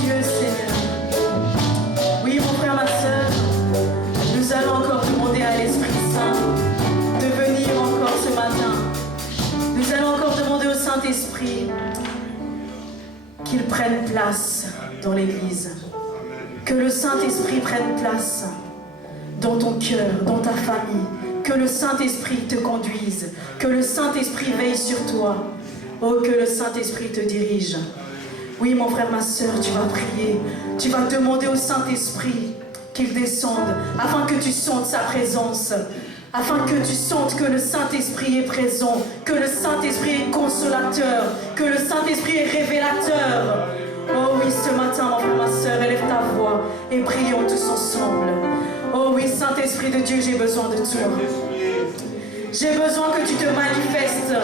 Dieu, Seigneur. Oui, mon frère, ma soeur, nous allons encore demander à l'Esprit Saint de venir encore ce matin. Nous allons encore demander au Saint-Esprit qu'il prenne place dans l'Église. Que le Saint-Esprit prenne place dans ton cœur, dans ta famille. Que le Saint-Esprit te conduise. Que le Saint-Esprit veille sur toi. Oh, que le Saint-Esprit te dirige. Oui, mon frère, ma soeur, tu vas prier. Tu vas demander au Saint-Esprit qu'il descende afin que tu sentes sa présence. Afin que tu sentes que le Saint-Esprit est présent. Que le Saint-Esprit est consolateur. Que le Saint-Esprit est révélateur. Oh oui, ce matin, mon frère, ma soeur, élève ta voix et prions tous ensemble. Oh oui, Saint-Esprit de Dieu, j'ai besoin de toi. J'ai besoin que tu te manifestes.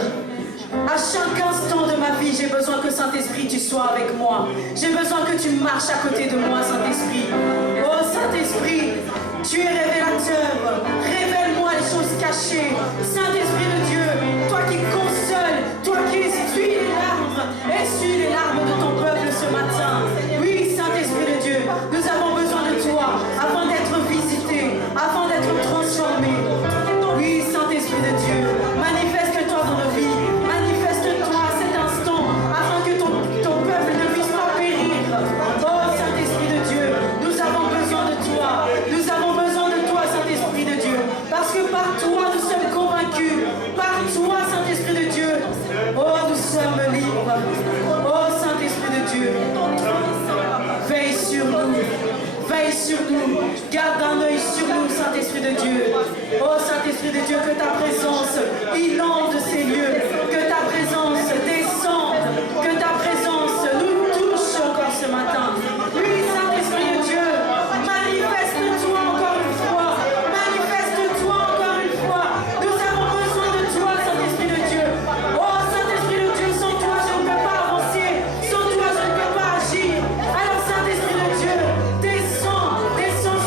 À chaque instant de ma vie, j'ai besoin que Saint-Esprit, tu sois avec moi. J'ai besoin que tu marches à côté de moi, Saint-Esprit. Oh Saint-Esprit, tu es révélateur. Révèle-moi les choses cachées. Saint-Esprit de Dieu, toi qui consoles, toi qui essuies les larmes de ton peuple ce matin. Oui, Saint-Esprit de Dieu, nous avons besoin de toi afin d'être visités, afin d'être transformés. Oui, Saint-Esprit de Dieu, manifeste-toi dans nos vies. Manifeste-toi à cet instant afin que ton peuple ne puisse pas périr. Oh, Saint-Esprit de Dieu, nous avons besoin de toi. Nous avons besoin de toi, Saint-Esprit de Dieu. Parce que par toi, nous sommes convaincus. Par toi, Saint-Esprit de Dieu. Oh, nous sommes libres. Oh, Saint-Esprit de Dieu. Veille sur nous. Veille sur nous. Garde un œil sur nous, Saint-Esprit de Dieu. Oh, Saint-Esprit de Dieu, que ta présence inonde ces lieux. Que ta présence descende. Que ta présence nous touche encore ce matin. Oui, Saint-Esprit de Dieu, manifeste-toi encore une fois. Manifeste-toi encore une fois. Nous avons besoin de toi, Saint-Esprit de Dieu. Oh, Saint-Esprit de Dieu, sans toi, je ne peux pas avancer. Sans toi, je ne peux pas agir. Alors, Saint-Esprit de Dieu, descends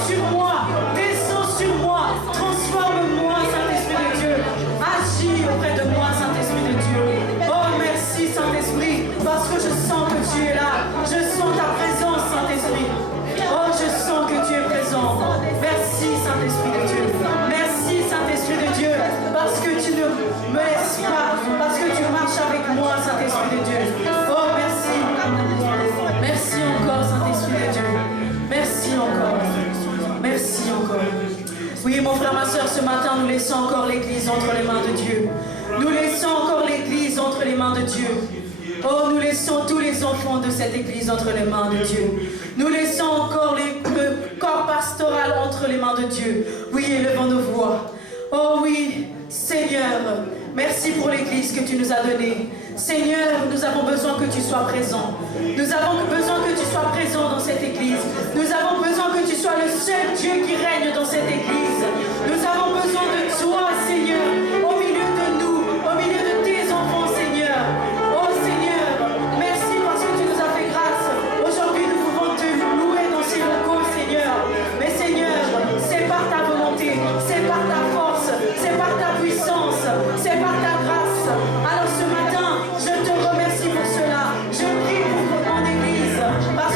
sur moi. Descends sur moi. Transforme-moi, Saint-Esprit de Dieu. Agis auprès de moi, Saint-Esprit de Dieu. Oh, merci, Saint-Esprit, parce que je sens que tu es là. Je sens ta présence, Saint-Esprit. Oh, je sens que tu es présent. Merci, Saint-Esprit de Dieu. Merci, Saint-Esprit de Dieu, parce que tu ne me laisses pas, parce que tu marches avec moi, Saint-Esprit de Dieu. Oh, merci. Merci encore, Saint-Esprit de Dieu. Merci encore. Merci encore. Oui, mon frère, ma soeur, ce matin, nous laissons encore l'Église entre les mains de Dieu. Nous laissons encore l'Église entre les mains de Dieu. Oh, nous laissons tous les enfants de cette Église entre les mains de Dieu. Nous laissons encore le corps pastoral entre les mains de Dieu. Oui, élevons nos voix. Oh oui, Seigneur, merci pour l'Église que tu nous as donnée. Seigneur, nous avons besoin que tu sois présent. Nous avons besoin que tu sois présent dans cette Église. Nous avons besoin que tu sois le seul Dieu qui règne dans cette Église. Nous avons besoin de toi, Seigneur, au milieu de nous, au milieu de tes enfants, Seigneur. Oh Seigneur, merci parce que tu nous as fait grâce. Aujourd'hui, nous pouvons te louer dans ces locaux, Seigneur. Mais Seigneur, c'est par ta volonté, c'est par ta force, c'est par ta puissance, c'est par ta grâce. Alors ce matin, je te remercie pour cela. Je prie pour mon Église, parce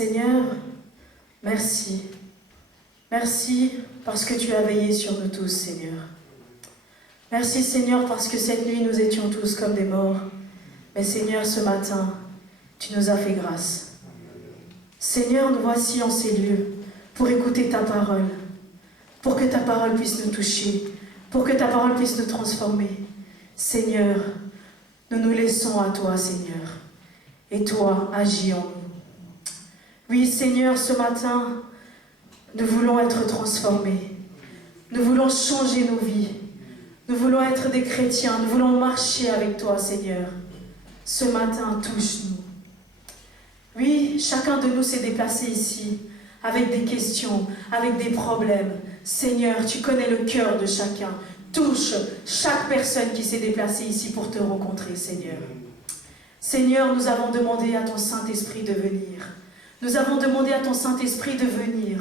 Seigneur, merci. Merci parce que tu as veillé sur nous tous, Seigneur. Merci, Seigneur, parce que cette nuit, nous étions tous comme des morts. Mais Seigneur, ce matin, tu nous as fait grâce. Seigneur, nous voici en ces lieux pour écouter ta parole, pour que ta parole puisse nous toucher, pour que ta parole puisse nous transformer. Seigneur, nous nous laissons à toi, Seigneur, et toi, agis en nous. Oui, Seigneur, ce matin, nous voulons être transformés. Nous voulons changer nos vies. Nous voulons être des chrétiens. Nous voulons marcher avec toi, Seigneur. Ce matin, touche-nous. Oui, chacun de nous s'est déplacé ici avec des questions, avec des problèmes. Seigneur, tu connais le cœur de chacun. Touche chaque personne qui s'est déplacée ici pour te rencontrer, Seigneur. Seigneur, nous avons demandé à ton Saint-Esprit de venir. Nous avons demandé à ton Saint-Esprit de venir.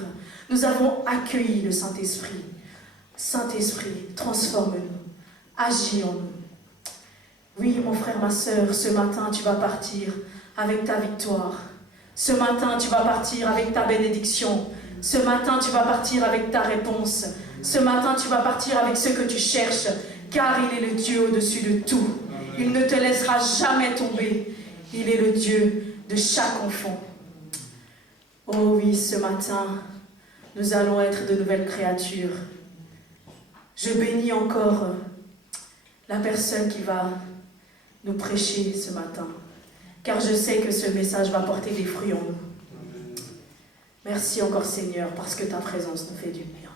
Nous avons accueilli le Saint-Esprit. Saint-Esprit, transforme-nous. Agis en nous. Oui, mon frère, ma sœur, ce matin, tu vas partir avec ta victoire. Ce matin, tu vas partir avec ta bénédiction. Ce matin, tu vas partir avec ta réponse. Ce matin, tu vas partir avec ce que tu cherches, car il est le Dieu au-dessus de tout. Il ne te laissera jamais tomber. Il est le Dieu de chaque enfant. Oh oui, ce matin, nous allons être de nouvelles créatures. Je bénis encore la personne qui va nous prêcher ce matin, car je sais que ce message va porter des fruits en nous. Merci encore, Seigneur, parce que ta présence nous fait du bien.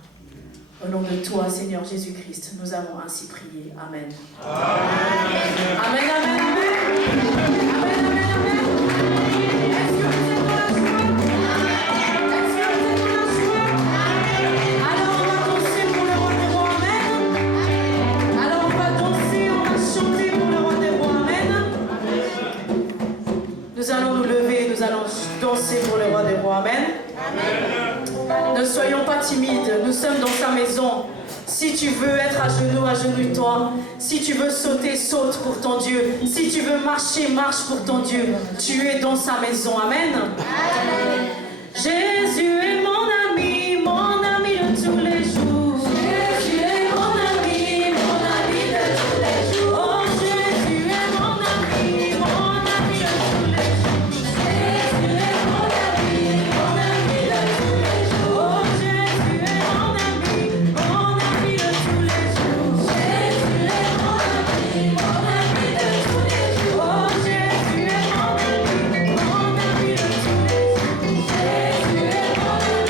Au nom de toi, Seigneur Jésus-Christ, nous avons ainsi prié. Amen. Amen, amen, amen. Amen, amen, amen. Est-ce que vous êtes dans la joie? Est-ce que vous êtes dans la joie? Alors on va danser pour le roi des rois. Amen. Alors on va danser, on va chanter pour le roi des rois. Amen. Nous allons nous lever, nous allons danser pour le roi des rois. Amen. Amen. Ne soyons pas timides, nous sommes dans sa maison. Si tu veux être à genoux, agenouille-toi. Si tu veux sauter, saute pour ton Dieu. Si tu veux marcher, marche pour ton Dieu. Tu es dans sa maison. Amen. Amen. Jésus est mon ami de tous les jours. Jésus est mon ami de tous les jours. Oh, Jésus est mon ami de tous les jours. Jésus est mon ami de tous les jours. Oh, Jésus est mon ami de tous les jours. Jésus est mon ami de tous les jours. Oh, Jésus est mon ami de tous les jours. Jésus est mon ami.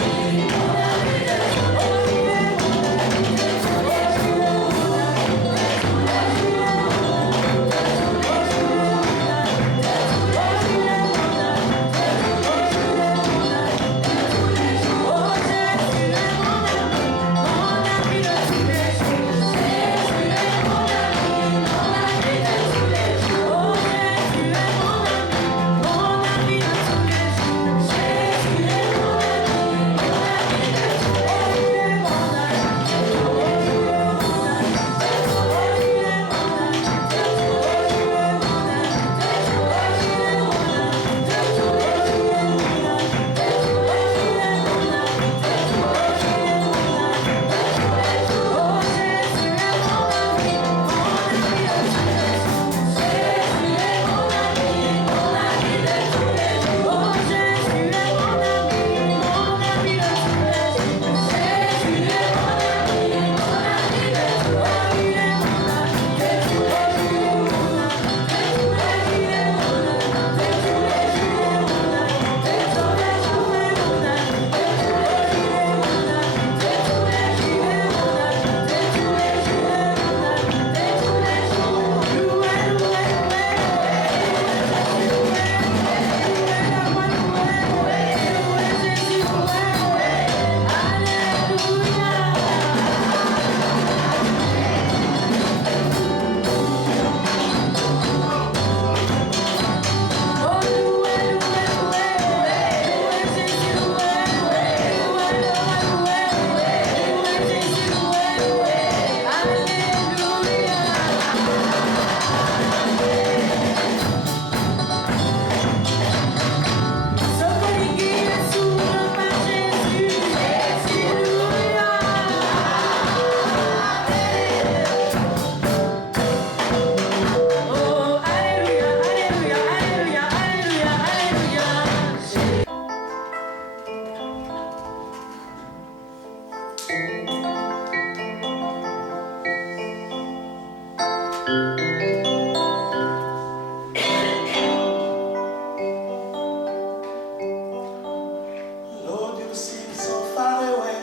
Lord, you seem so far away.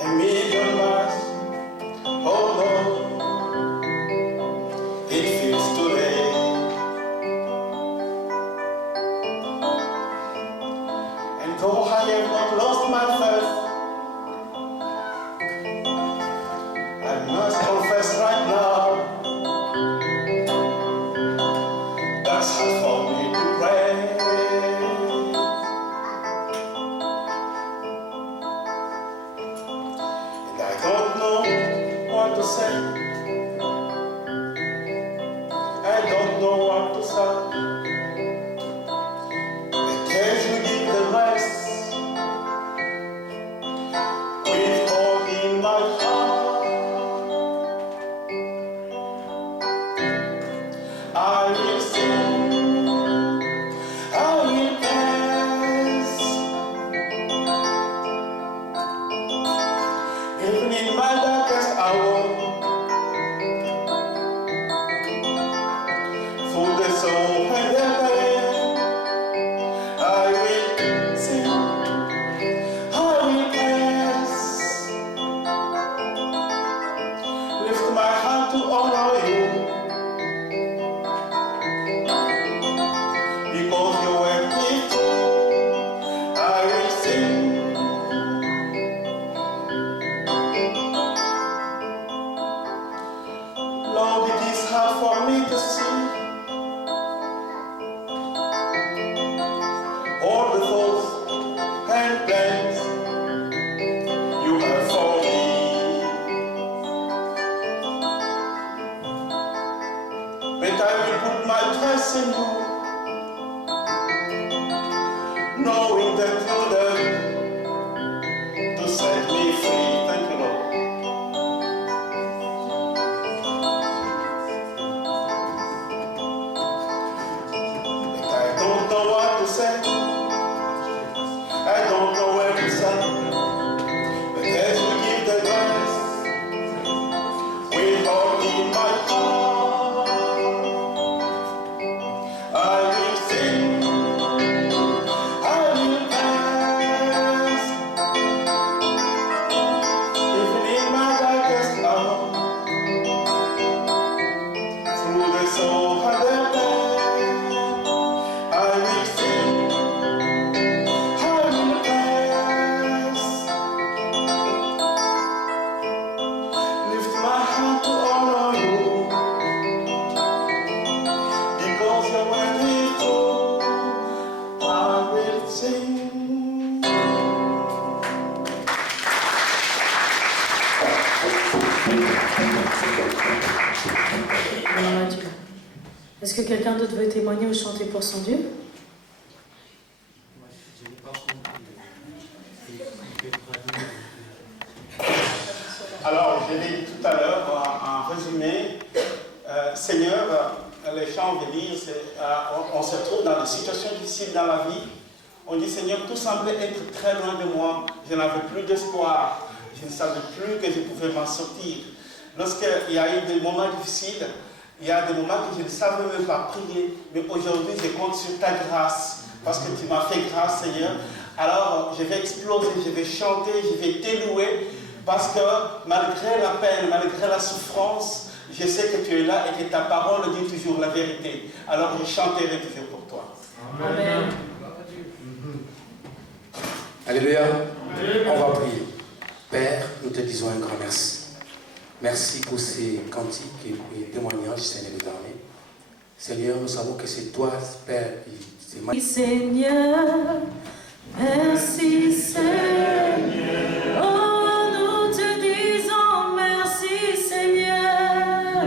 A million miles, oh Lord, it feels today. And though I have not lost my faith, I must confess right now, that's hard for me to pray. And I don't know what to say. I don't know what to say. But can't you give the rest? With all in my heart, I will sing, I will dance. Even in my darkest hour, through the soul and the pain, I will sing, I will dance. Lift my hand to honor you, because you were with me. I will sing. Lord, it is hard for me to see all the thoughts and plans you have for me. But I will put my trust in you, knowing that you're there to set me free. Thank you, Lord. But I don't know what to say. I don't know where to start. But as you give the grace, with all in my heart, I will sing, I will dance. Even in my darkest hour, through the soul and the pain, I will sing, I will dance. Lift my hand to honor you, because you're worthy to. I will sing. Gloire à Dieu. Est-ce que quelqu'un d'autre veut témoigner ou chanter pour son Dieu? Alors, je l'ai dit tout à l'heure en résumé, Seigneur, les chants veulent dire, on se trouve dans des situations difficiles dans la vie. On dit, Seigneur, tout semblait être très loin de moi. Je n'avais plus d'espoir. Je ne savais plus que je pouvais m'en sortir. Lorsqu'il y a eu des moments difficiles, il y a des moments que je ne savais même pas prier. Mais aujourd'hui, je compte sur ta grâce. Parce que tu m'as fait grâce, Seigneur. Alors, je vais exploser, je vais chanter, je vais t'élouer. Parce que malgré la peine, malgré la souffrance, je sais que tu es là et que ta parole dit toujours la vérité. Alors je chanterai toujours pour toi. Amen. Alléluia. On va prier. Père, nous te disons un grand merci. Merci pour ces cantiques et témoignages, Seigneur des armées. Seigneur, nous savons que c'est toi, Père, qui c'est Oui, Seigneur, merci Seigneur. Oh, nous te disons merci Seigneur.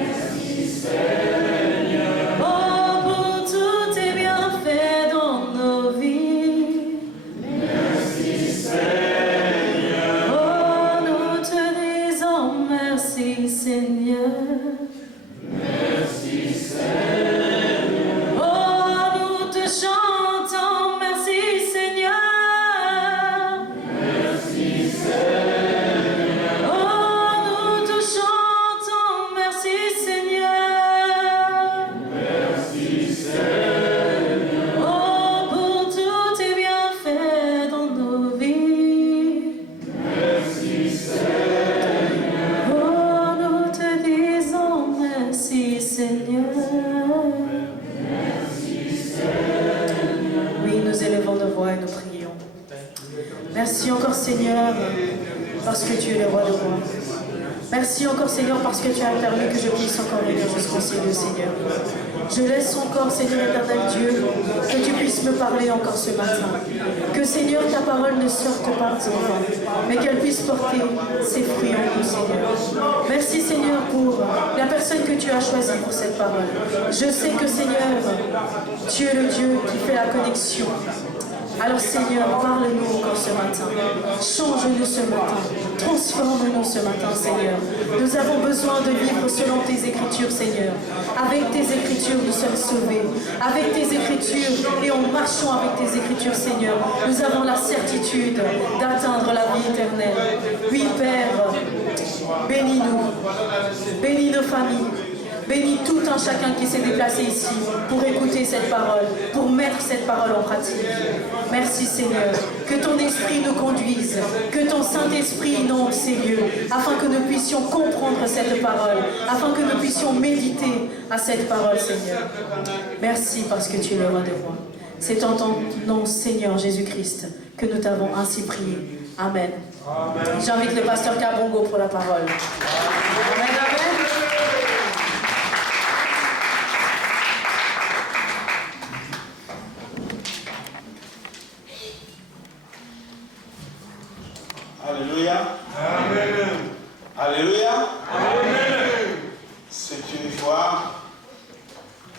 Merci Seigneur. Oh, pour tous tes bienfaits dans nos vies. Merci Seigneur. Oh, nous te disons merci Seigneur. Merci Seigneur. Oh, nous te chantons merci Seigneur. Merci encore Seigneur, parce que tu es le roi de rois. Merci encore Seigneur, parce que tu as permis que je puisse encore venir jusqu'au ciel, Seigneur. Je laisse encore, Seigneur éternel Dieu, que tu puisses me parler encore ce matin. Que Seigneur, ta parole ne sorte pas de mon ventre, mais qu'elle puisse porter ses fruits en nous, Seigneur. Merci Seigneur pour la personne que tu as choisie pour cette parole. Je sais que Seigneur, tu es le Dieu qui fait la connexion. Alors Seigneur, parle-nous encore ce matin. Change-nous ce matin. Transforme-nous ce matin, Seigneur. Nous avons besoin de vivre selon tes Écritures, Seigneur. Avec tes Écritures, nous sommes sauvés. Avec tes Écritures, et en marchant avec tes Écritures, Seigneur, nous avons la certitude d'atteindre la vie éternelle. Oui, Père, bénis-nous. Bénis nos familles. Bénis tout un chacun qui s'est déplacé ici pour écouter cette parole, pour mettre cette parole en pratique. Merci Seigneur, que ton esprit nous conduise, que ton Saint-Esprit inonde ces lieux, afin que nous puissions comprendre cette parole, afin que nous puissions méditer à cette parole, Seigneur. Merci parce que tu es le roi des rois. C'est en ton nom, Seigneur Jésus-Christ, que nous t'avons ainsi prié. Amen. J'invite le pasteur Kabongo pour la parole. Amen, amen. Alléluia. Amen. Alléluia. Amen. C'est une joie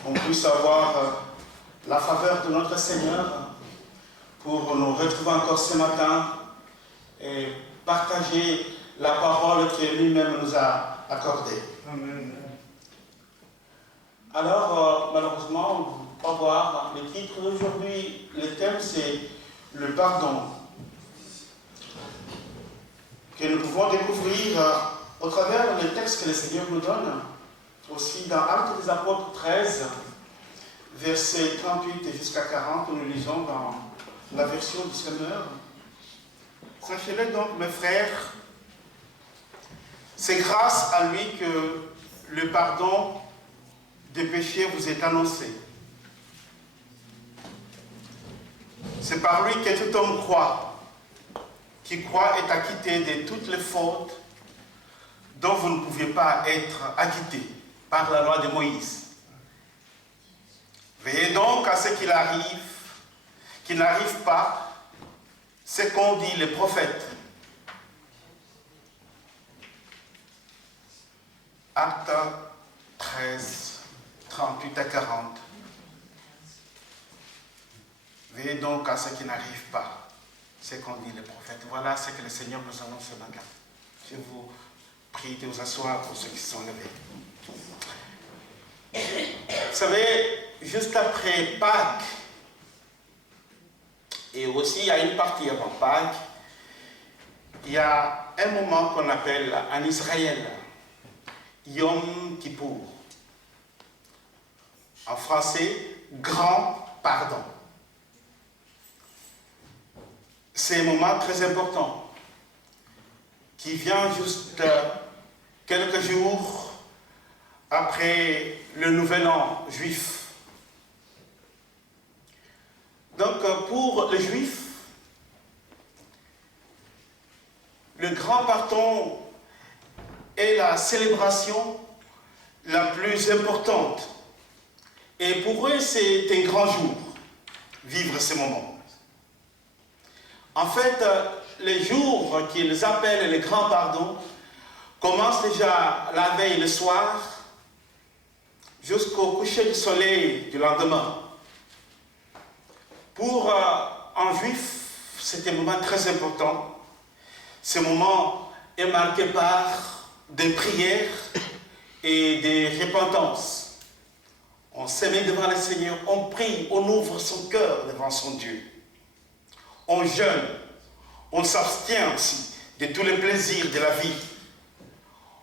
qu'on puisse avoir la faveur de notre Seigneur pour nous retrouver encore ce matin et partager la parole que lui-même nous a accordée. Amen. Alors, malheureusement, on ne peut pas voir le titre d'aujourd'hui. Le thème, c'est le pardon, que nous pouvons découvrir au travers des textes que le Seigneur nous donne, aussi dans Actes des Apôtres 13, versets 38 jusqu'à 40, nous lisons dans la version du Seigneur. Sachez-le donc, mes frères, c'est grâce à lui que le pardon des péchés vous est annoncé. C'est par lui que tout homme croit. Qui croit est acquitté de toutes les fautes dont vous ne pouviez pas être acquitté par la loi de Moïse. Veillez donc à ce qu'il n'arrive pas ce qu'ont dit les prophètes. Actes 13, 38 à 40. Veillez donc à ce qui n'arrive pas. C'est qu'ont dit les prophètes. Voilà ce que le Seigneur nous annonce ce matin. Je vous prie de vous asseoir pour ceux qui sont levés. Vous savez, juste après Pâques, et aussi à une partie avant Pâques, il y a un moment qu'on appelle en Israël Yom Kippour. En français, grand pardon. C'est un moment très important qui vient juste quelques jours après le Nouvel An juif. Donc pour les Juifs, le grand pardon est la célébration la plus importante. Et pour eux, c'est un grand jour, vivre ce moment. En fait, les jours qu'ils appellent le grand pardon commencent déjà la veille le soir jusqu'au coucher du soleil du lendemain. Pour un juif, c'est un moment très important. Ce moment est marqué par des prières et des repentances. On se met devant le Seigneur, on prie, on ouvre son cœur devant son Dieu. On jeûne, on s'abstient aussi de tous les plaisirs de la vie.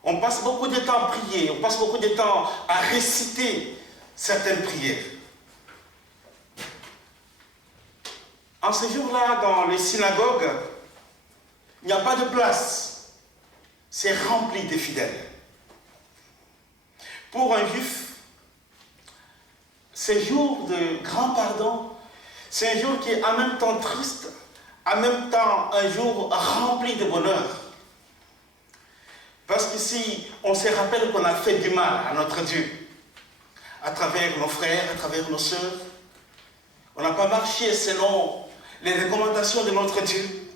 On passe beaucoup de temps à prier, on passe beaucoup de temps à réciter certaines prières. En ce jour-là, dans les synagogues, il n'y a pas de place. C'est rempli de fidèles. Pour un juif, ce jour de grand pardon, c'est un jour qui est en même temps triste, en même temps un jour rempli de bonheur. Parce qu'ici, on se rappelle qu'on a fait du mal à notre Dieu, à travers nos frères, à travers nos sœurs. On n'a pas marché selon les recommandations de notre Dieu.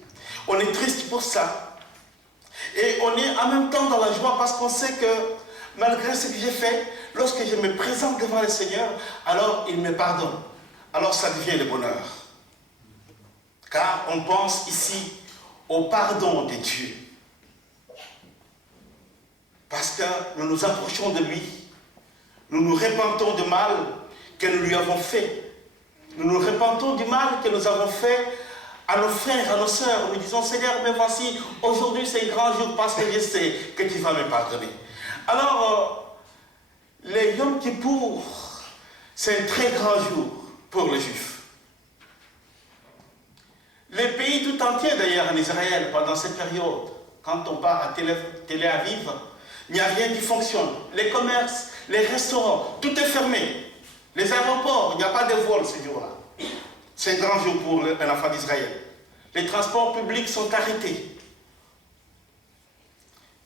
On est triste pour ça. Et on est en même temps dans la joie parce qu'on sait que malgré ce que j'ai fait, lorsque je me présente devant le Seigneur, alors il me pardonne. Alors ça devient le bonheur. Car on pense ici au pardon de Dieu. Parce que nous nous approchons de lui. Nous nous repentons du mal que nous lui avons fait. Nous nous repentons du mal que nous avons fait à nos frères, à nos sœurs. Nous disons, Seigneur, mais voici, aujourd'hui c'est un grand jour parce que je sais que tu vas me pardonner. Alors, les Yom Kippour, c'est un très grand jour pour les Juifs. Les pays tout entiers d'ailleurs en Israël, pendant cette période, quand on part à Tel Aviv, il n'y a rien qui fonctionne. Les commerces, les restaurants, tout est fermé. Les aéroports, il n'y a pas de vol ce jour-là. C'est un grand jour pour un enfant d'Israël. Les transports publics sont arrêtés.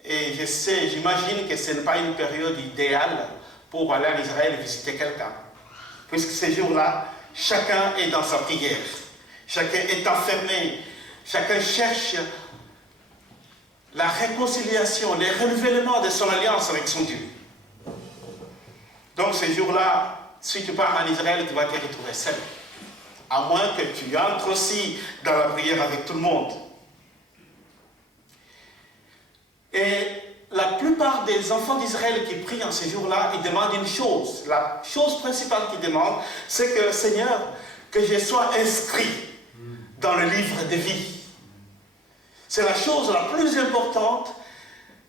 Et je sais, j'imagine que ce n'est pas une période idéale pour aller en Israël visiter quelqu'un. Puisque ces jours-là, chacun est dans sa prière. Chacun est enfermé. Chacun cherche la réconciliation, le renouvellement de son alliance avec son Dieu. Donc ces jours-là, si tu pars en Israël, tu vas te retrouver seul. À moins que tu entres aussi dans la prière avec tout le monde. Et la plupart des enfants d'Israël qui prient en ces jours-là, ils demandent une chose. La chose principale qu'ils demandent, c'est que, Seigneur, que je sois inscrit dans le livre de vie. C'est la chose la plus importante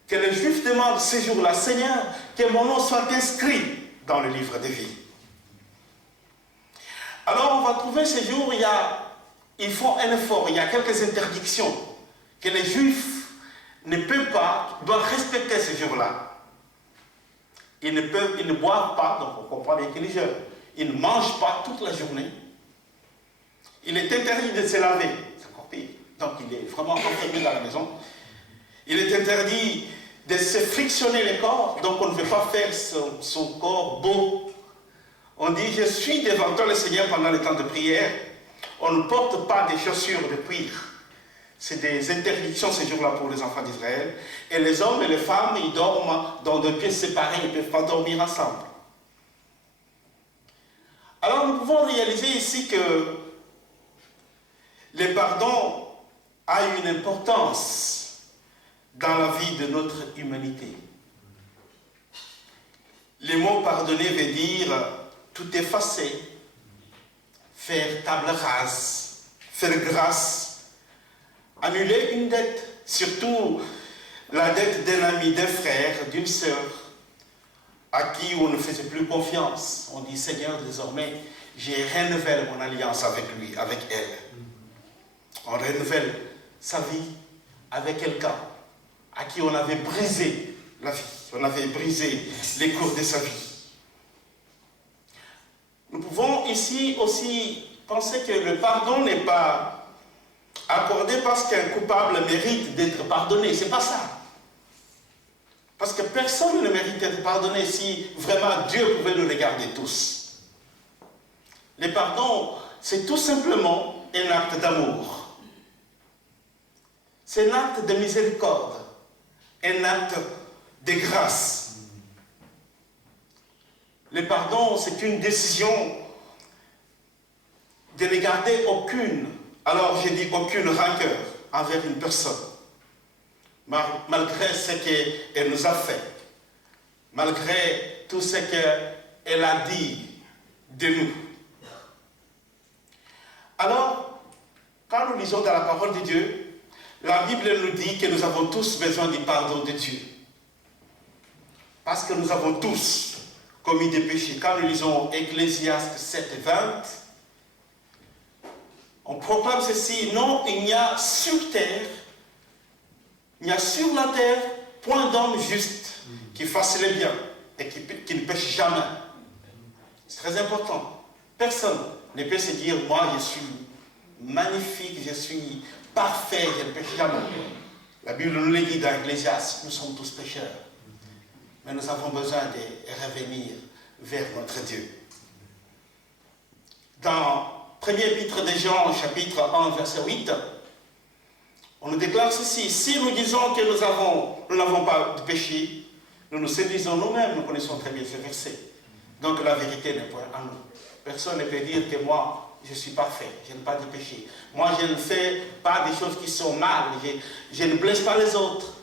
que les Juifs demandent ces jours-là. Seigneur, que mon nom soit inscrit dans le livre de vie. Alors on va trouver ces jours, ils font un effort, il y a quelques interdictions que les Juifs ne peuvent pas, doivent respecter ces jours-là. Ils ne boivent pas, donc on comprend bien qu'ils jeûnent. Ils ne mangent pas toute la journée. Il est interdit de se laver, c'est encore pire. Donc il est vraiment enfermé dans la maison. Il est interdit de se frictionner le corps, donc on ne veut pas faire son corps beau. On dit, je suis devant toi le Seigneur pendant le temps de prière. On ne porte pas des chaussures de cuir. C'est des interdictions ces jours-là pour les enfants d'Israël. Et les hommes et les femmes, ils dorment dans des pièces séparées, ils ne peuvent pas dormir ensemble. Alors nous pouvons réaliser ici que le pardon a une importance dans la vie de notre humanité. Le mot pardonner veut dire tout effacer, faire table rase, faire grâce, annuler une dette, surtout la dette d'un ami, d'un frère, d'une sœur, à qui on ne faisait plus confiance. On dit, Seigneur, désormais, j'ai renouvelé mon alliance avec lui, avec elle. On renouvelle sa vie avec quelqu'un à qui on avait brisé la vie, on avait brisé les cours de sa vie. Nous pouvons ici aussi penser que le pardon n'est pas accordé parce qu'un coupable mérite d'être pardonné. Ce n'est pas ça. Parce que personne ne mérite d'être pardonné si vraiment Dieu pouvait nous regarder tous. Le pardon, c'est tout simplement un acte d'amour. C'est un acte de miséricorde, un acte de grâce. Le pardon, c'est une décision de ne garder aucune, alors je dis aucune rancœur envers une personne, malgré ce qu'elle nous a fait, malgré tout ce qu'elle a dit de nous. Alors, quand nous lisons dans la parole de Dieu, la Bible nous dit que nous avons tous besoin du pardon de Dieu. Parce que nous avons tous commis des péchés. Quand nous lisons Ecclésiaste 7:20, on proclame ceci: non, il n'y a sur terre, il n'y a sur la terre point d'homme juste qui fasse le bien et qui ne pêche jamais. C'est très important. Personne ne peut se dire, moi je suis magnifique, je suis parfait, je ne pêche jamais. La Bible nous le dit dans Ecclésiaste, nous sommes tous pécheurs. Mais nous avons besoin de revenir vers notre Dieu. Dans 1er épître de Jean, chapitre 1, verset 8, on nous déclare ceci: si nous disons que nous n'avons pas de péché, nous nous séduisons nous-mêmes, nous connaissons très bien ce verset. Donc la vérité n'est point en nous. Personne ne peut dire que moi, je suis parfait, je n'ai pas de péché. Moi, je ne fais pas des choses qui sont mal, je ne blesse pas les autres.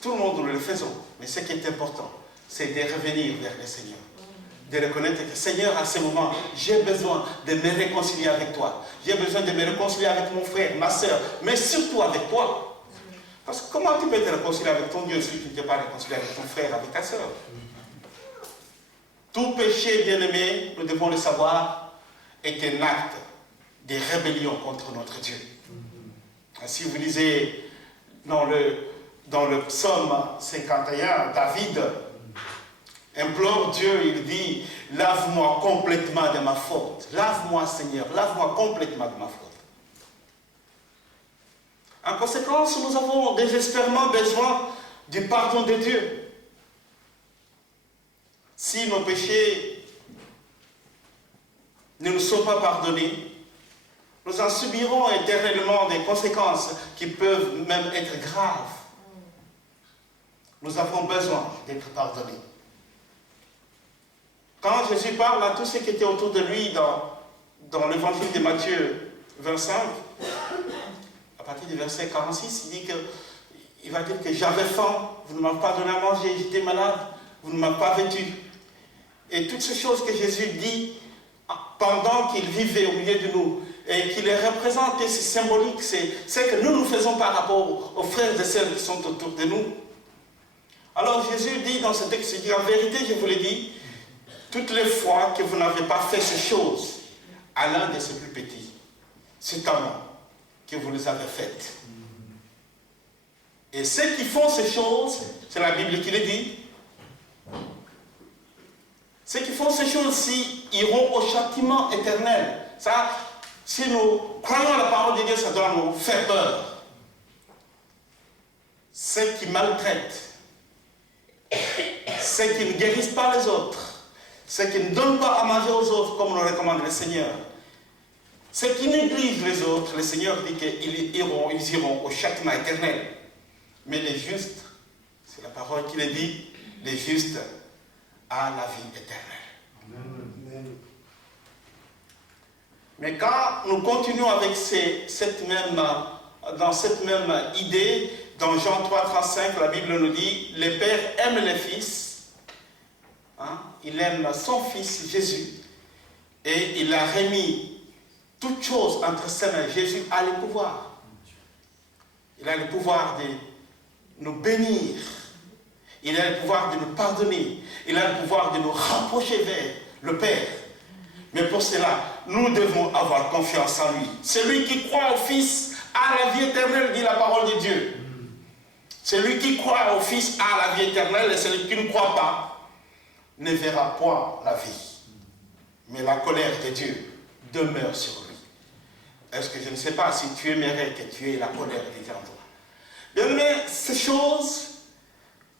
Tout le monde, nous le faisons. Mais ce qui est important, c'est de revenir vers le Seigneur. De reconnaître que Seigneur, à ce moment, j'ai besoin de me réconcilier avec toi. J'ai besoin de me réconcilier avec mon frère, ma soeur, mais surtout avec toi. Parce que comment tu peux te réconcilier avec ton Dieu si tu ne t'es pas réconcilié avec ton frère, avec ta soeur? Tout péché, bien-aimé, nous devons le savoir, est un acte de rébellion contre notre Dieu. Si vous lisez dans le psaume 51, David implore Dieu, il dit: lave-moi complètement de ma faute. Lave-moi, Seigneur, lave-moi complètement de ma faute. En conséquence, nous avons désespérément besoin du pardon de Dieu. Si nos péchés ne nous sont pas pardonnés, nous en subirons éternellement des conséquences qui peuvent même être graves. Nous avons besoin d'être pardonnés. Quand Jésus parle à tous ceux qui étaient autour de lui dans l'évangile de Matthieu 25, à partir du verset 46, il va dire que j'avais faim, vous ne m'avez pas donné à manger, j'étais malade, vous ne m'avez pas vêtu. Et toutes ces choses que Jésus dit pendant qu'il vivait au milieu de nous et qu'il les représente, c'est symbolique, c'est ce que nous faisons par rapport aux frères et sœurs qui sont autour de nous. Alors Jésus dit dans ce texte, il dit: en vérité, je vous le dis, toutes les fois que vous n'avez pas fait ces choses à l'un de ces plus petits, c'est à moi que vous les avez faites. Et ceux qui font ces choses, c'est la Bible qui le dit, ceux qui font ces choses-ci iront au châtiment éternel. Ça, si nous croyons à la parole de Dieu, ça doit nous faire peur. Ceux qui maltraitent, ceux qui ne guérissent pas les autres, ceux qui ne donnent pas à manger aux autres comme le recommande le Seigneur, ceux qui négligent les autres, le Seigneur dit qu'ils iront au châtiment éternel. Mais les justes, c'est la parole qui le dit, les justes à la vie éternelle. Amen. Mais quand nous continuons avec dans cette même idée, dans Jean 3, 35, la Bible nous dit: le Père aime le Fils, il aime son Fils Jésus, et il a remis toutes choses entre ses mains. Jésus a le pouvoir. Il a le pouvoir de nous bénir. Il a le pouvoir de nous pardonner. Il a le pouvoir de nous rapprocher vers le Père. Mais pour cela, nous devons avoir confiance en lui. Celui qui croit au Fils a la vie éternelle, dit la parole de Dieu. Celui qui croit au Fils a la vie éternelle, et celui qui ne croit pas ne verra point la vie. Mais la colère de Dieu demeure sur lui. Est-ce que je ne sais pas si tu aimerais que tu aies la colère de Dieu en toi? Bien, mais ces choses,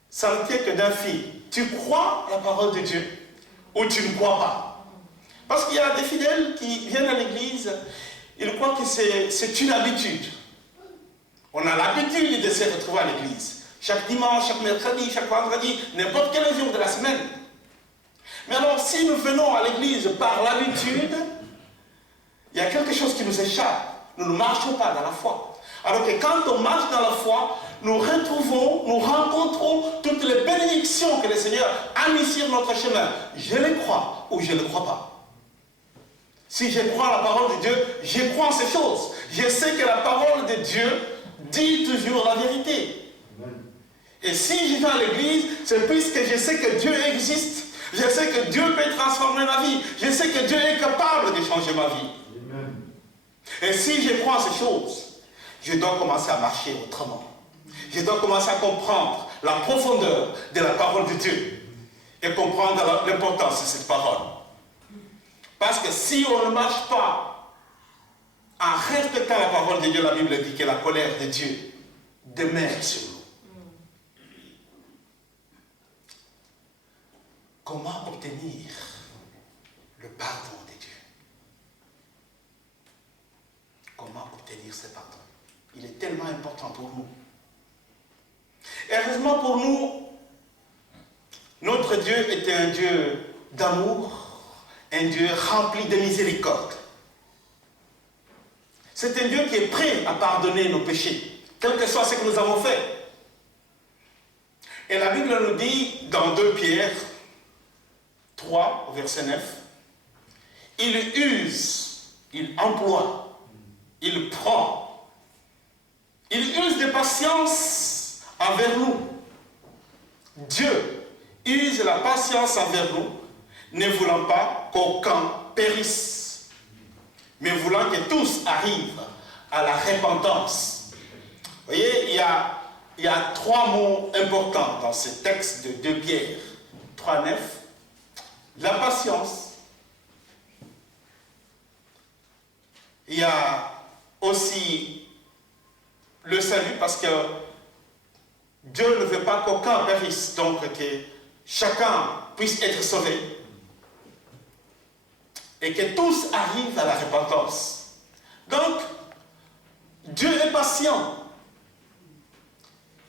ça ne tient que d'un fil. Tu crois la parole de Dieu ou tu ne crois pas? Parce qu'il y a des fidèles qui viennent à l'église, ils croient que c'est une habitude. On a l'habitude de se retrouver à l'église. Chaque dimanche, chaque mercredi, chaque vendredi, n'importe quel jour de la semaine. Mais alors, si nous venons à l'église par l'habitude, il y a quelque chose qui nous échappe. Nous ne marchons pas dans la foi. Alors que quand on marche dans la foi, nous rencontrons toutes les bénédictions que le Seigneur a mises sur notre chemin. Je les crois ou je ne les crois pas. Si je crois à la parole de Dieu, je crois en ces choses. Je sais que la parole de Dieu dit toujours la vérité. Et si je vais à l'église, c'est puisque je sais que Dieu existe. Je sais que Dieu peut transformer ma vie. Je sais que Dieu est capable de changer ma vie. Et si je crois en ces choses, je dois commencer à marcher autrement. Je dois commencer à comprendre la profondeur de la parole de Dieu et comprendre l'importance de cette parole. Parce que si on ne marche pas en respectant la parole de Dieu, la Bible dit que la colère de Dieu demeure sur nous. Comment obtenir le pardon de Dieu? Comment obtenir ce pardon? Il est tellement important pour nous. Et heureusement pour nous, notre Dieu est un Dieu d'amour, un Dieu rempli de miséricorde. C'est un Dieu qui est prêt à pardonner nos péchés, quel que soit ce que nous avons fait. Et la Bible nous dit dans 2 Pierre 3, au verset 9, il use, il emploie, il prend, il use de patience envers nous. Dieu use la patience envers nous, ne voulant pas qu'aucun périsse, mais voulant que tous arrivent à la repentance. Vous voyez, il y a 3 mots importants dans ce texte de 2 Pierre 3, 9. La patience. Il y a aussi le salut, parce que Dieu ne veut pas qu'aucun périsse, donc que chacun puisse être sauvé et que tous arrivent à la repentance. Donc, Dieu est patient.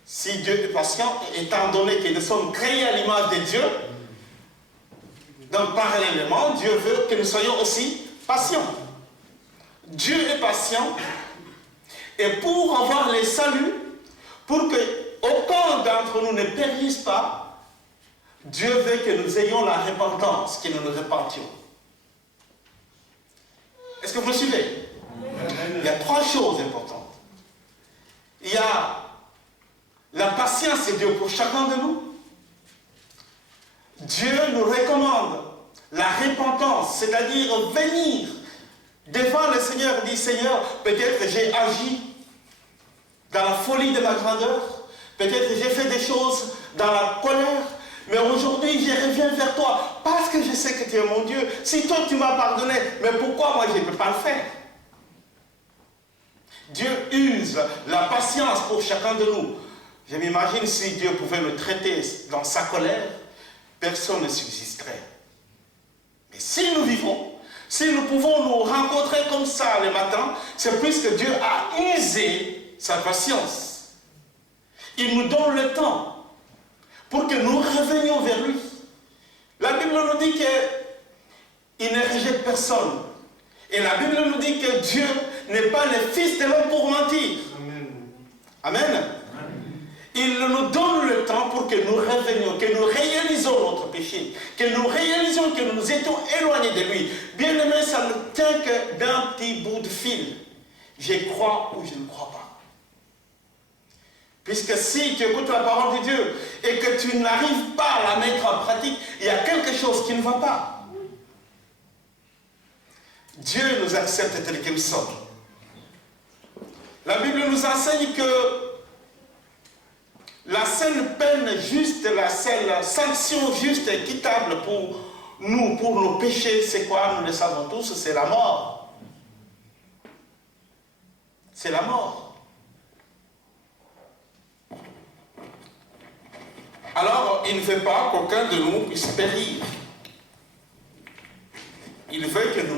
Si Dieu est patient, étant donné que nous sommes créés à l'image de Dieu, donc parallèlement, Dieu veut que nous soyons aussi patients. Dieu est patient, et pour avoir le salut, pour que aucun d'entre nous ne périsse pas, Dieu veut que nous ayons la repentance, que nous nous repentions. Est-ce que vous me suivez? Il y a 3 choses importantes. Il y a la patience de Dieu pour chacun de nous. Dieu nous recommande la repentance, c'est-à-dire venir devant le Seigneur et dire: Seigneur, peut-être j'ai agi dans la folie de ma grandeur, peut-être j'ai fait des choses dans la colère, mais aujourd'hui je reviens vers toi parce que je sais que tu es mon Dieu. Si toi tu m'as pardonné, mais pourquoi moi je ne peux pas le faire? Dieu use la patience pour chacun de nous. Je m'imagine si Dieu pouvait me traiter dans sa colère, personne ne subsisterait. Mais si nous vivons, si nous pouvons nous rencontrer comme ça le matin, c'est puisque Dieu a usé sa patience. Il nous donne le temps pour que nous revenions vers lui. La Bible nous dit qu'il ne rejette personne. Et la Bible nous dit que Dieu n'est pas le fils de l'homme pour mentir. Amen. Amen. Il nous donne le temps pour que nous revenions, que nous réalisons notre péché, que nous réalisions que nous nous étions éloignés de lui. Bien aimé, ça ne tient que d'un petit bout de fil. Je crois ou je ne crois pas. Puisque si tu écoutes la parole de Dieu et que tu n'arrives pas à la mettre en pratique, il y a quelque chose qui ne va pas. Dieu nous accepte tel que nous sommes. La Bible nous enseigne que la seule peine juste, la seule sanction juste et équitable pour nous, pour nos péchés, c'est quoi? Nous le savons tous, c'est la mort. C'est la mort. Alors, il ne veut pas qu'aucun de nous puisse périr. Il veut que nous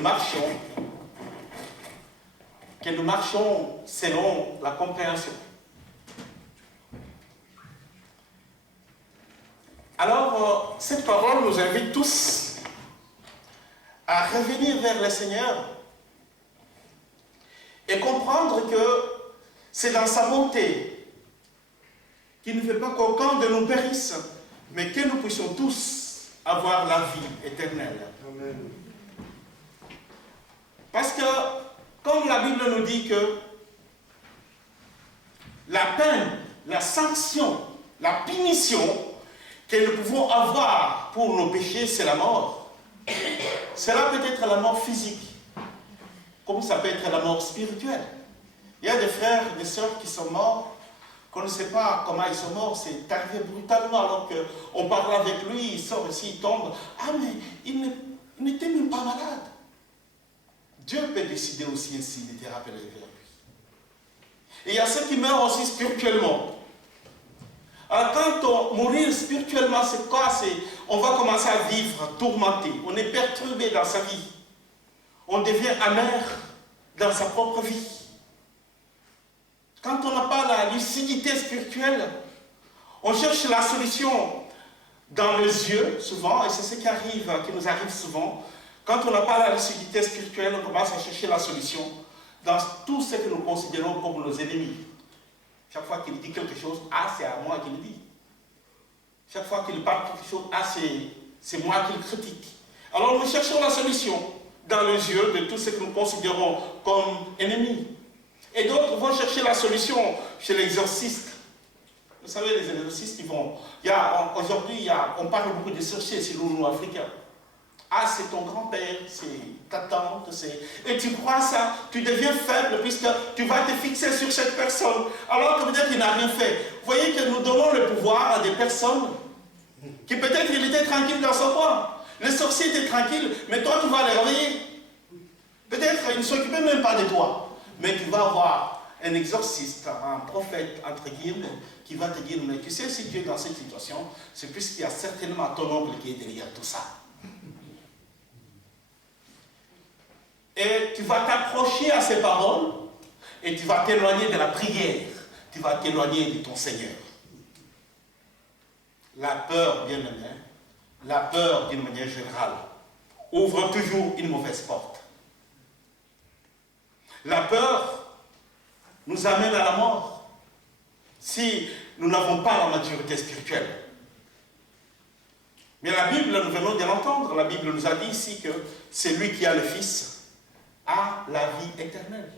marchions selon la compréhension. Alors, cette parole nous invite tous à revenir vers le Seigneur et comprendre que c'est dans sa bonté qu'il ne veut pas qu'aucun de nous périsse, mais que nous puissions tous avoir la vie éternelle. Amen. Parce que, comme la Bible nous dit que la peine, la sanction, la punition que nous pouvons avoir pour nos péchés, c'est la mort. Cela peut être la mort physique, comme ça peut être la mort spirituelle. Il y a des frères et des sœurs qui sont morts, qu'on ne sait pas comment ils sont morts, c'est arrivé brutalement, alors qu'on parle avec lui, il sort ici, il tombe. Ah, mais il n'était même pas malade. Dieu peut décider aussi ainsi de te rappeler vers lui. Et il y a ceux qui meurent aussi spirituellement. Alors quand on mourit spirituellement, c'est quoi? On va commencer à vivre tourmenté. On est perturbé dans sa vie. On devient amer dans sa propre vie. Quand on n'a pas la lucidité spirituelle, on cherche la solution dans les yeux, souvent, et c'est ce qui nous arrive souvent. Quand on n'a pas la lucidité spirituelle, on commence à chercher la solution dans tout ce que nous considérons comme nos ennemis. Chaque fois qu'il dit quelque chose, c'est à moi qu'il dit. Chaque fois qu'il parle quelque chose, c'est moi qui le critique. Alors nous cherchons la solution dans les yeux de tout ce que nous considérons comme ennemis. Et d'autres vont chercher la solution chez l'exorciste. Vous savez, les exorcistes, aujourd'hui, on parle beaucoup des sorciers chez nous, Africains. C'est ton grand-père, c'est ta tante, et tu crois ça, tu deviens faible puisque tu vas te fixer sur cette personne, alors que peut-être il n'a rien fait. Vous voyez que nous donnons le pouvoir à des personnes qui peut-être il était tranquille dans son coin. Les sorciers étaient tranquilles, mais toi tu vas les réveiller. Peut-être ils ne s'occupaient même pas de toi, mais tu vas avoir un exorciste, un prophète, entre guillemets, qui va te dire, mais tu sais, si tu es dans cette situation, c'est puisqu'il y a certainement ton oncle qui est derrière tout ça. Et tu vas t'approcher à ces paroles et tu vas t'éloigner de la prière. Tu vas t'éloigner de ton Seigneur. La peur, bien aimé, la peur d'une manière générale, ouvre toujours une mauvaise porte. La peur nous amène à la mort si nous n'avons pas la maturité spirituelle. Mais la Bible, nous venons de l'entendre, la Bible nous a dit ici que c'est lui qui a le Fils a la vie éternelle.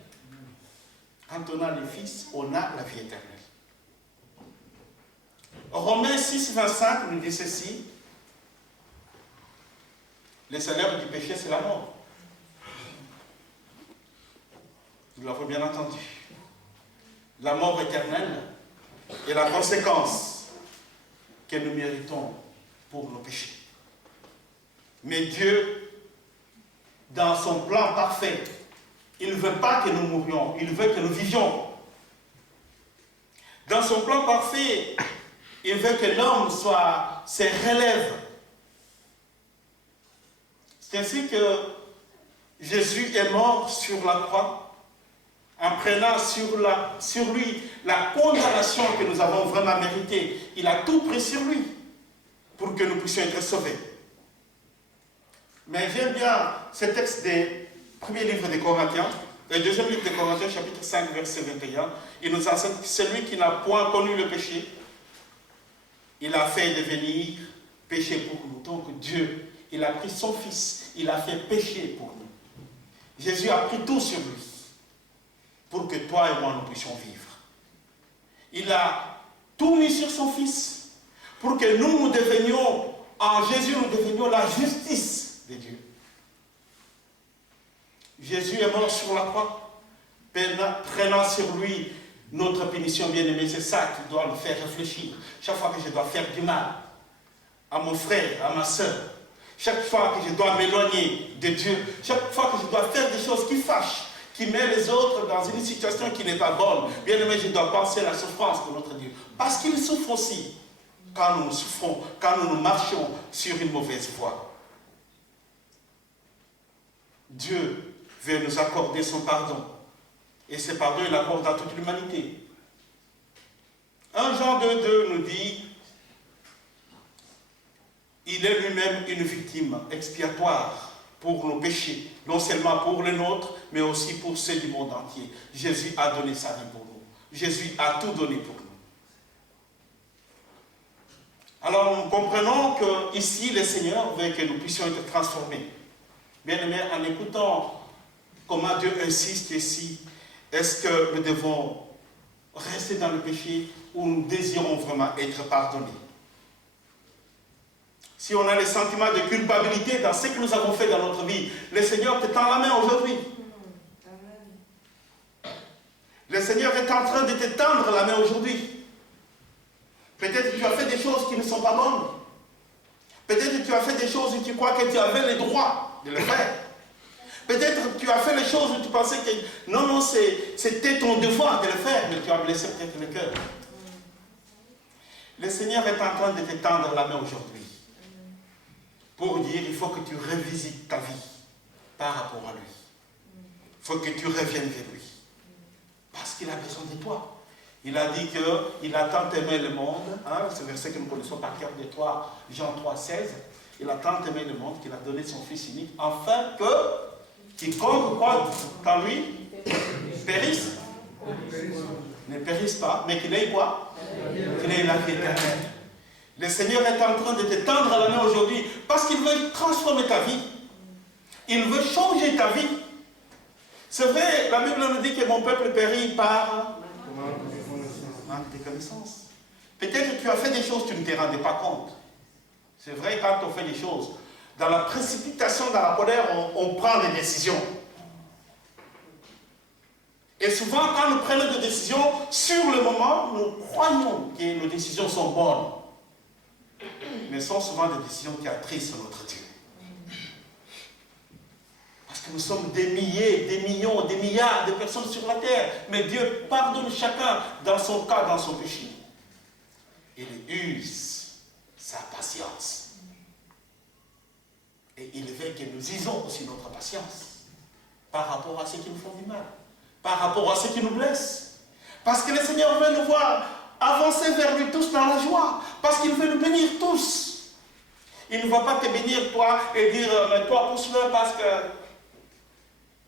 Quand on a le Fils, on a la vie éternelle. Romains 6, 25 nous dit ceci. Le salaire du péché, c'est la mort. Nous l'avons bien entendu. La mort éternelle est la conséquence que nous méritons pour nos péchés. Mais Dieu, dans son plan parfait, il ne veut pas que nous mourions, il veut que nous vivions. Dans son plan parfait, il veut que l'homme se relève. C'est ainsi que Jésus est mort sur la croix, en prenant sur lui la condamnation que nous avons vraiment méritée. Il a tout pris sur lui pour que nous puissions être sauvés. Mais j'aime bien ce texte des premiers livres des Corinthiens, le deuxième livre des Corinthiens, chapitre 5, verset 21. Il nous enseigne que celui qui n'a point connu le péché, il a fait devenir péché pour nous. Donc Dieu, il a pris son Fils, il a fait péché pour nous. Jésus a pris tout sur lui pour que toi et moi nous puissions vivre. Il a tout mis sur son Fils pour que nous devenions, en Jésus, nous devenions la justice de Dieu. Jésus est mort sur la croix, prenant sur lui notre punition bien-aimée. C'est ça qui doit nous faire réfléchir. Chaque fois que je dois faire du mal à mon frère, à ma soeur, chaque fois que je dois m'éloigner de Dieu, chaque fois que je dois faire des choses qui fâchent, qui mettent les autres dans une situation qui n'est pas bonne, bien-aimé, je dois penser à la souffrance de notre Dieu. Parce qu'il souffre aussi quand nous souffrons, quand nous marchons sur une mauvaise voie. Dieu veut nous accorder son pardon. Et ce pardon, il l'accorde à toute l'humanité. 1 Jean 2,2 nous dit, il est lui-même une victime expiatoire pour nos péchés, non seulement pour les nôtres, mais aussi pour ceux du monde entier. Jésus a donné sa vie pour nous. Jésus a tout donné pour nous. Alors nous comprenons que ici, le Seigneur veut que nous puissions être transformés. Bien aimé, en écoutant comment Dieu insiste ici, est-ce que nous devons rester dans le péché ou nous désirons vraiment être pardonnés? Si on a le sentiment de culpabilité dans ce que nous avons fait dans notre vie, le Seigneur te tend la main aujourd'hui. Le Seigneur est en train de te tendre la main aujourd'hui. Peut-être que tu as fait des choses qui ne sont pas bonnes. Peut-être que tu as fait des choses où tu crois que tu avais le droit de le faire. Peut-être tu as fait les choses où tu pensais que non, c'était ton devoir de le faire, mais tu as blessé peut-être le cœur. Le Seigneur est en train de te tendre la main aujourd'hui pour dire il faut que tu revisites ta vie par rapport à lui. Il faut que tu reviennes vers lui. Parce qu'il a besoin de toi. Il a dit qu'il a tant aimé le monde, hein, ce verset que nous connaissons par cœur de toi, Jean 3, 16. Il a tant aimé le monde qu'il a donné son Fils unique, afin que quiconque croit en lui périsse. Ne périsse pas, mais qu'il ait quoi? Qu'il ait la vie éternelle. Le Seigneur est en train de te tendre la main aujourd'hui parce qu'il veut transformer ta vie. Il veut changer ta vie. C'est vrai, la Bible nous dit que mon peuple périt par manque de connaissances. Peut-être que tu as fait des choses, tu ne te rendais pas compte. C'est vrai, quand on fait des choses, dans la précipitation, dans la colère, on prend des décisions. Et souvent, quand nous prenons des décisions, sur le moment, nous croyons que nos décisions sont bonnes. Mais ce sont souvent des décisions qui attristent notre Dieu. Parce que nous sommes des milliers, des millions, des milliards de personnes sur la terre. Mais Dieu pardonne chacun dans son cas, dans son péché. Il use sa patience. Et il veut que nous usons aussi notre patience par rapport à ceux qui nous font du mal, par rapport à ceux qui nous blessent. Parce que le Seigneur veut nous voir avancer vers lui tous dans la joie, parce qu'il veut nous bénir tous. Il ne va pas te bénir toi et dire mais toi pousse-le parce que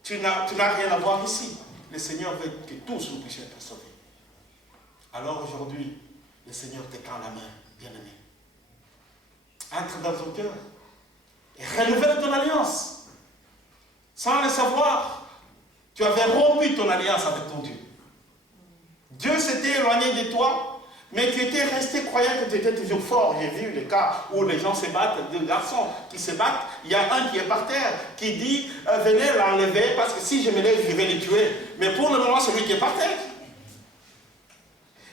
tu n'as rien à voir ici. Le Seigneur veut que tous nous puissions être sauvés. Alors aujourd'hui, le Seigneur te tend la main, bien-aimé. Entre dans ton cœur et renouvelle ton alliance. Sans le savoir, tu avais rompu ton alliance avec ton Dieu. Dieu s'était éloigné de toi, mais tu étais resté croyant que tu étais toujours fort. J'ai vu les cas où les gens se battent, deux garçons qui se battent. Il y a un qui est par terre, qui dit venez l'enlever parce que si je me lève, je vais le tuer. Mais pour le moment, c'est lui qui est par terre.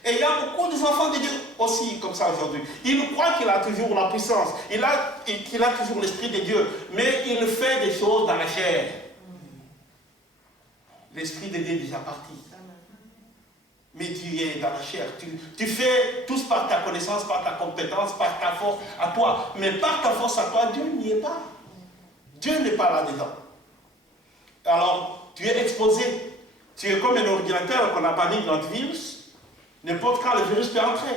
Et il y a beaucoup d'enfants de Dieu aussi comme ça aujourd'hui. Ils croient qu'il a toujours la puissance, qu'il a toujours l'Esprit de Dieu, mais il fait des choses dans la chair. L'Esprit de Dieu est déjà parti. Mais tu es dans la chair. Tu fais tous par ta connaissance, par ta compétence, par ta force à toi. Mais par ta force à toi, Dieu n'y est pas. Dieu n'est pas là-dedans. Alors, tu es exposé. Tu es comme un ordinateur qu'on n'a pas mis l'antivirus. N'importe quand le virus peut entrer.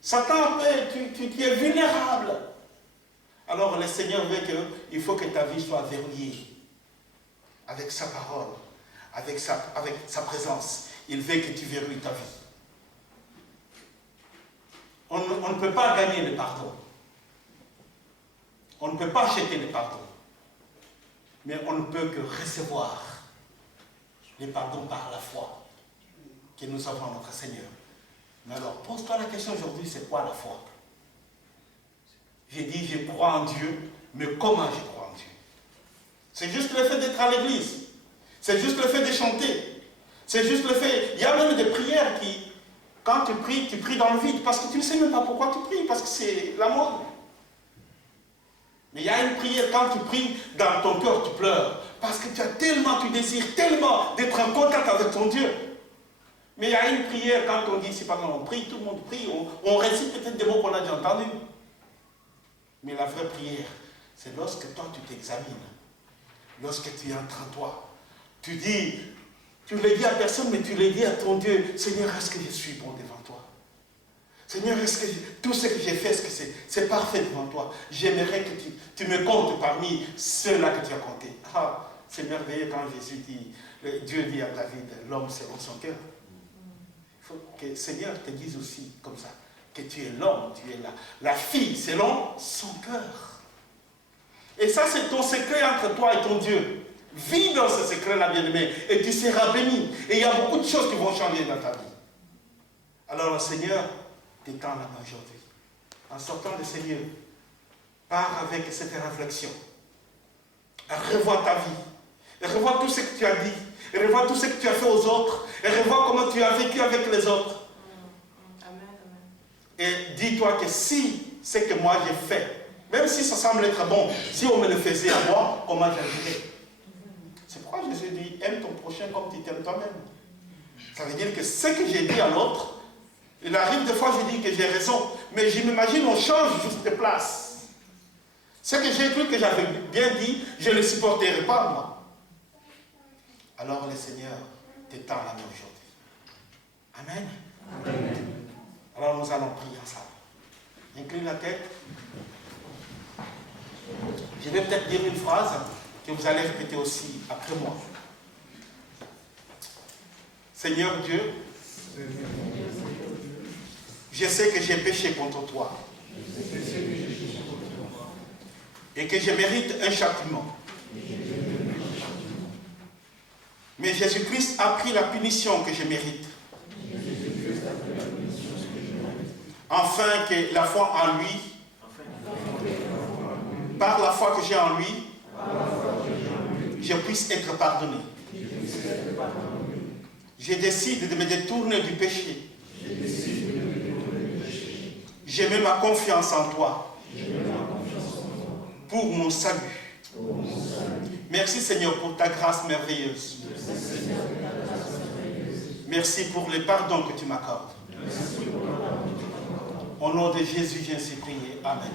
Satan, tu es vulnérable. Alors le Seigneur veut qu'il faut que ta vie soit verrouillée avec sa parole, avec sa présence. Il veut que tu verrouilles ta vie. On ne peut pas gagner le pardon. On ne peut pas acheter le pardon. Mais on ne peut que recevoir le pardon par la foi que nous avons en notre Seigneur. Mais alors, pose-toi la question aujourd'hui, c'est quoi la foi? J'ai dit, je crois en Dieu, mais comment je crois en Dieu? C'est juste le fait d'être à l'église. C'est juste le fait de chanter. C'est juste le fait... Il y a même des prières qui, quand tu pries dans le vide, parce que tu ne sais même pas pourquoi tu pries, parce que c'est la mode. Mais il y a une prière, quand tu pries, dans ton cœur, tu pleures. Parce que tu désires tellement d'être en contact avec ton Dieu. Mais il y a une prière, quand on dit, si par exemple on prie, tout le monde prie, on récite peut-être des mots qu'on a déjà entendus. Mais la vraie prière, c'est lorsque toi tu t'examines, lorsque tu entres en toi, tu dis, tu ne le dis à personne, mais tu le dis à ton Dieu, Seigneur, est-ce que je suis bon devant toi? Seigneur, est-ce que tout ce que j'ai fait, est-ce que c'est parfait devant toi? J'aimerais que tu me comptes parmi ceux-là que tu as comptés. Ah, c'est merveilleux quand Jésus dit, Dieu dit à David, l'homme selon son cœur. Il faut que le Seigneur te dise aussi comme ça, que tu es l'homme, tu es la fille selon son cœur. Et ça, c'est ton secret entre toi et ton Dieu. Vis dans ce secret-là, bien-aimé, et tu seras béni. Et il y a beaucoup de choses qui vont changer dans ta vie. Alors le Seigneur t'étend la main aujourd'hui. En sortant de ces lieux, pars avec cette réflexion. Revois ta vie. Revois tout ce que tu as dit. Revois tout ce que tu as fait aux autres. Et revois comment tu as vécu avec les autres. Amen. Et dis-toi que si ce que moi j'ai fait, même si ça semble être bon, si on me le faisait à moi, comment j'agirais? C'est pourquoi Jésus dit, aime ton prochain comme tu t'aimes toi-même. Ça veut dire que ce que j'ai dit à l'autre, il arrive des fois, je dis que j'ai raison, mais je m'imagine, on change juste de place. Ce que j'ai cru que j'avais bien dit, je ne le supporterai pas, moi. Alors le Seigneur t'étend la main aujourd'hui. Amen. Amen. Alors nous allons prier ensemble. Incline la tête. Je vais peut-être dire une phrase que vous allez répéter aussi après moi. Seigneur Dieu, je sais que j'ai péché contre toi et que je mérite un châtiment. Mais Jésus-Christ a pris la punition que je mérite, afin que la foi en lui, par la foi que j'ai en lui, je puisse être pardonné. Je décide de me détourner du péché. Je mets ma confiance en toi pour mon salut. Merci Seigneur pour ta grâce merveilleuse. Merci pour les pardons que tu m'accordes. Au nom de Jésus, j'ai ainsi prié. Amen.